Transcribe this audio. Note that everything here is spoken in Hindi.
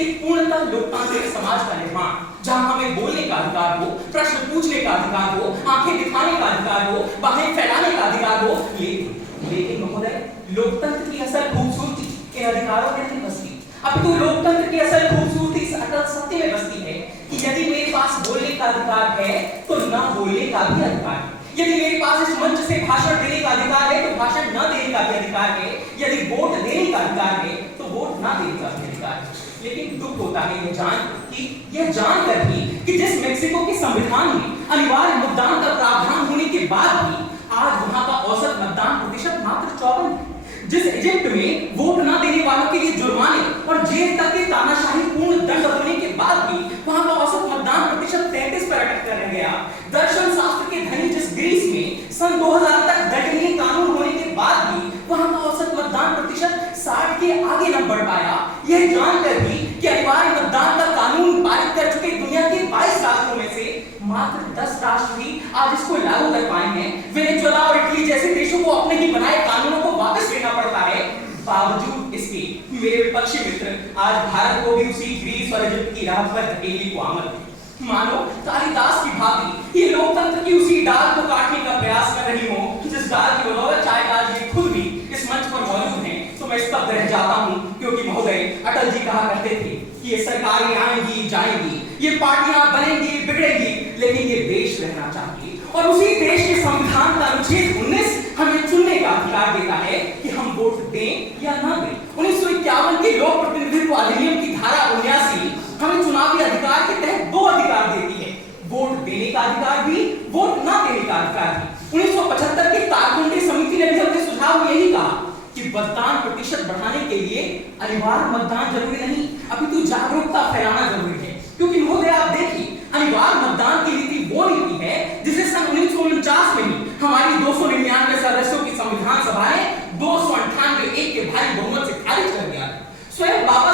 एक पूर्णतः लोकतांत्रिक समाज का निर्माण, जहां हमें बोलने का अधिकार हो, प्रश्न पूछने का अधिकार हो, आंखें दिखाने का अधिकार हो, बाहें फैलाने का अधिकार हो। लेकिन महोदय, लोकतंत्र की असल खूबसूरती इन अधिकारों में नहीं बसती। अब तो लोकतंत्र की असल खूबसूरती इस अटल सत्य में बसती है कि यदि मेरे पास बोलने का अधिकार है तो न बोलने का भी अधिकार है। यदि मेरे पास इस मंच से भाषण देने का अधिकार है तो भाषण न देने का भी अधिकार है। यदि वोट देने का अधिकार है तो वोट न देने का भी अधिकार है। लेकिन दुख होता है यह जानकर भी कि जिस मेक्सिको के संविधान में अनिवार्य मतदान का प्रावधान होने के बाद भी आज वहां का औसत मतदान प्रतिशत मात्र 54 है। जिस इजिप्ट में वोट न देने वालों के लिए जुर्माने और जेल तक के तानाशाही पूर्ण दंड होने के बाद भी वहां का औसत मतदान प्रतिशत 33 पर अटक कर रह गया। दर्शन शास्त्र के धनी जिस ग्रीस में सन 2000 तक दंडनीय कानून होने के बाद भी वहां का औसत मतदान प्रतिशत 60 के आगे न बढ़ पाया। यह जानकर भी कि अनिवार्य मतदान का कानून पारित कर चुके दुनिया के 22 राष्ट्रों में से मात्र 10 राष्ट्र ही आज इसको लागू कर पाए हैं। वेनेजुएला और इटली जैसे देशों को अपने ही बनाए कानूनों को वापस लेना पड़ता है। बावजूद इसके मेरे विपक्षी मित्र आज भारत को भी उसी ग्रीस और इजिप्ट की राह पर धकेलने को आमद है। मानो कालिदास की भांति ये लोकतंत्र की उसी डाल को काटने का प्रयास कर रही हो जिस डाल की बदौलत शायद आज ये खुद भी इस मंच पर मौजूद हैं। तो मैं स्तब्ध रह जाता हूं, क्योंकि महोदय अटल जी कहा करते थे कि ये सरकारें आएंगी जाएंगी, ये पार्टियां बनेंगी बिगड़ेंगी, लेकिन ये देश रहना चाहिए। और उसी देश के संविधान का अनुच्छेद 19 हमें चुनने का अधिकार देता है कि हम वोट दें या ना दें। 1951 के लोक प्रतिनिधित्व अधिनियम की धारा 79 हमें चुनावी अधिकार के तहत 2 अधिकार देती है, वोट देने का अधिकार भी, वोट ना देने का अधिकार भी। 1975 के कारकुंडे समिति ने भी अपने सुझाव में यही कहा कि मतदान प्रतिशत बढ़ाने के लिए अनिवार्य मतदान जरूरी नहीं, अपितु जागरूकता फैलाना जरूरी है। क्योंकि महोदय आप देखिए, अनिवार्य मतदान की नीति वो नीति है जिसे सन 1949 में ही हमारी 299 सदस्यों की संविधान सभा ने 298 एक के भारी बहुमत से खारिज कर दिया। स्वयं बाबा